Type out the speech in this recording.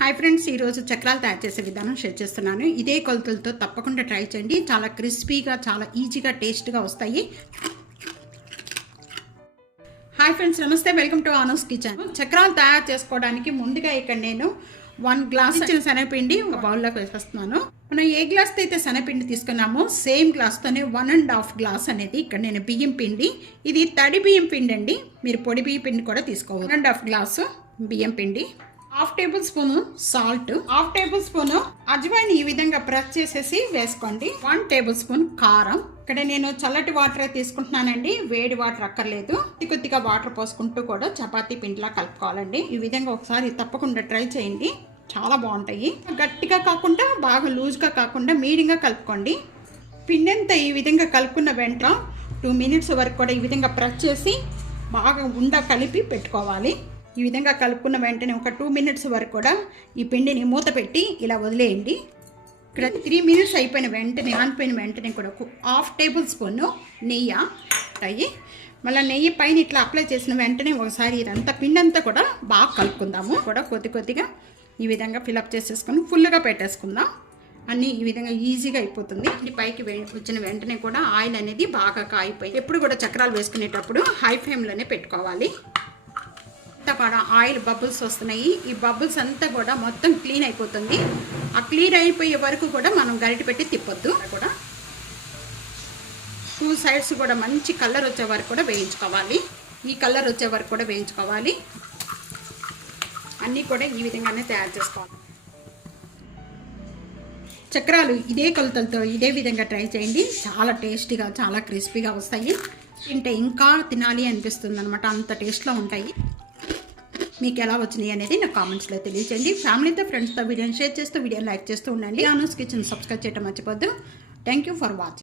Hi friends, ఈరోజు చక్రాలు తయారు చేసే విధానం షేర్ చేస్తున్నాను. ఇదే కొలతలతో తప్పకుండా ట్రై చేయండి. చాలా క్రిస్పీగా, చాలా ఈజీగా, టేస్ట్గా వస్తాయి. హాయ్ ఫ్రెండ్స్, నమస్తే, వెల్కమ్ టు అనూస్ కిచెన్. చక్రాలు తయారు చేసుకోవడానికి ముందుగా ఇక్కడ నేను 1 గ్లాస్ శనగపిండి ఒక బౌల్లోకి వేసేస్తున్నాను. మనం ఏ గ్లాస్తో అయితే శనగపిండి తీసుకున్నామో సేమ్ గ్లాస్తోనే 1.5 గ్లాస్ అనేది ఇక్కడ నేను బియ్యం పిండి. ఇది తడి బియ్యం పిండి అండి, మీరు పొడి బియ్యం పిండి కూడా తీసుకోవాలి. 1.5 గ్లాసు బియ్యం పిండి, 1/2 table spoon salt, 1/2 table spoon ajwain ఈ విధంగా ప్రెస్ చేసేసి వేసుకోండి. 1 టేబుల్ స్పూన్ కారం. ఇక్కడ నేను చల్లటి వాటర్ తీసుకుంటున్నానండి, వేడి వాటర్ అక్కర్లేదు. కొద్దిగా వాటర్ పోసుకుంటూ కూడా చపాతీ పిండిలా కలుపుకోవాలండి. ఈ విధంగా ఒకసారి తప్పకుండా ట్రై చేయండి, చాలా బాగుంటాయి. గట్టిగా కాకుండా బాగా లూజ్గా కాకుండా మీడియంగా కలుపుకోండి. పిండి అంతా ఈ విధంగా కలుపుకున్న వెంటనే 2 మినిట్స్ వరకు కూడా ఈ విధంగా ప్రెస్ చేసి బాగా కలిపి పెట్టుకోవాలి. ఈ విధంగా కలుపుకున్న వెంటనే ఒక 2 మినిట్స్ వరకు కూడా ఈ పిండిని మూత పెట్టి ఇలా వదిలేయండి. ఇక్కడ 3 మినిట్స్ అయిపోయిన వెంటనే కూడా 1/2 టేబుల్ స్పూన్ నెయ్యి అయ్యి మళ్ళీ నెయ్యి పైన ఇట్లా అప్లై చేసిన వెంటనే ఒకసారి ఇదంతా పిండి అంతా కూడా బాగా కలుపుకుందాము. కూడా కొద్దిగా ఈ విధంగా ఫిలప్ చేసేసుకొని ఫుల్గా పెట్టేసుకుందాం. అన్నీ ఈ విధంగా ఈజీగా అయిపోతుంది. ఇది పైకి వచ్చిన వెంటనే కూడా ఆయిల్ అనేది బాగా కాయిపోయి, ఎప్పుడు కూడా చక్రాలు వేసుకునేటప్పుడు హై ఫ్లేమ్లోనే పెట్టుకోవాలి. కూడా ఆయిల్ బబుల్స్ వస్తున్నాయి. ఈ బబుల్స్ అంతా కూడా మొత్తం క్లీన్ అయిపోతుంది. ఆ క్లీన్ అయిపోయే వరకు కూడా మనం గరిటె పెట్టి తిప్పొద్దు. కూడా 2 సైడ్స్ కూడా మంచి కలర్ వచ్చే వరకు కూడా వేయించుకోవాలి. ఈ కలర్ వచ్చే వరకు కూడా వేయించుకోవాలి. అన్నీ కూడా ఈ విధంగానే తయారు చేసుకోవాలి. చక్రాలు ఇదే కొలతలతో ఇదే విధంగా ట్రై చేయండి, చాలా టేస్టీగా, చాలా క్రిస్పీగా వస్తాయి. తింటే ఇంకా తినాలి అనిపిస్తుంది అనమాట, అంత టేస్ట్లో ఉంటాయి. మీకు ఎలా వచ్చినాయి అనేది నా కామెంట్స్లో తెలియచేయండి. ఫ్యామిలీతో, ఫ్రెండ్స్తో వీడియోని షేర్ చేస్తూ, వీడియోని లైక్ చేస్తూ ఉండండి. అనూస్ కిచెన్ సబ్స్క్రైబ్ చేయడం మర్చిపోద్దు. Thank you for watching.